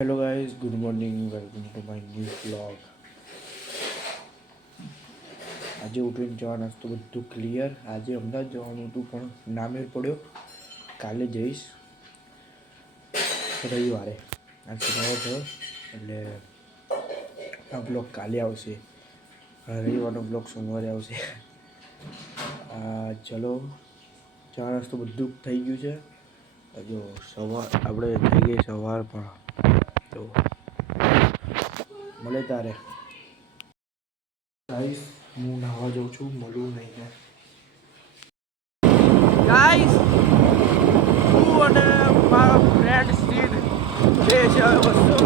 Hello guys, good morning, welcome to my new blog. આજે ઉઠીને ચા નાસ્તો બધું ક્લિયર. આજે અમદાવાદ જવાનું હતું પણ ના મેળ પડ્યો. કાલે જઈશ રવિવારે. આજ શનિવાર થયો એટલે આ બ્લોગ કાલે આવશે. રવિવારનો બ્લોગ સોમવારે આવશે. ચલો, ચા નાસ્તો બધું થઈ ગયું છે. જો સવાર આપણે થઈ ગઈ સવાર પણ તો મળે તારે ગાઈસ. હું નાહવા જાઉં છું, મળું નહીં ને ગાઈસ. હું અને મારો ફ્રેન્ડ સીડ જે છે વસ્તુ